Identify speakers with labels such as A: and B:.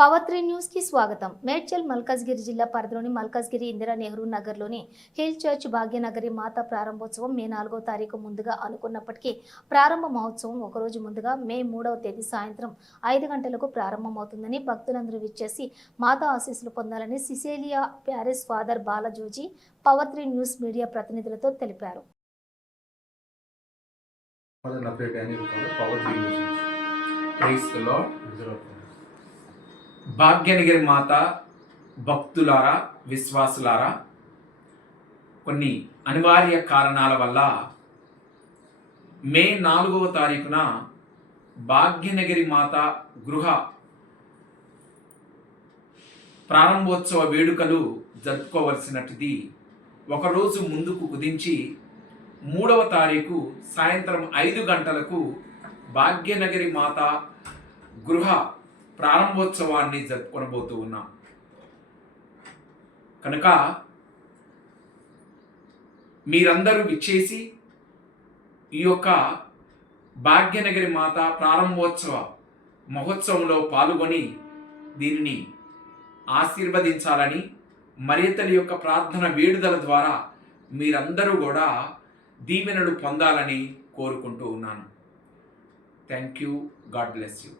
A: Power three న్యూస్కి స్వాగతం మేడ్చల్ మల్కాజ్గిరి జిల్లా పరిధిలోని మల్కాజ్గిరి ఇందిరా నెహ్రూ నగర్లోని హిల్ చర్చ్ భాగ్యనగరి మాత ప్రారంభోత్సవం మే నాలుగో తారీఖు ముందుగా అనుకున్నప్పటికీ ప్రారంభ మహోత్సవం ఒకరోజు ముందుగా మే మూడవ తేదీ సాయంత్రం ఐదు గంటలకు ప్రారంభమవుతుందని భక్తులందరూ విచ్చేసి మాత ఆశీస్సులు పొందాలని Cecilia parish father Balajoji power three news media ప్రతినిధులతో తెలిపారు
B: power three news.
C: Praise the lord
B: Hyderabad.
C: భాగ్యనగిరి మాత భక్తులారా విశ్వాసులారా కొన్ని అనివార్య కారణాల వల్ల మే నాలుగవ తారీఖున భాగ్యనగిరి మాత గృహ ప్రారంభోత్సవ వేడుకలు జరుపుకోవలసినటిది ఒకరోజు ముందుకు కుదించి మూడవ తారీఖు సాయంత్రం ఐదు గంటలకు భాగ్యనగరి మాత గృహ ప్రారంభోత్సవాన్ని జరుపుకొనబోతూ ఉన్నాం. కనుక మీరందరూ విచ్చేసి ఈ యొక్క భాగ్యనగరి మాత ప్రారంభోత్సవ మహోత్సవంలో పాల్గొని దీనిని ఆశీర్వదించాలని మరియతలి యొక్క ప్రార్థన వేడుదల ద్వారా మీరందరూ కూడా దీవెనలు పొందాలని కోరుకుంటూ ఉన్నాను. Thank you God bless you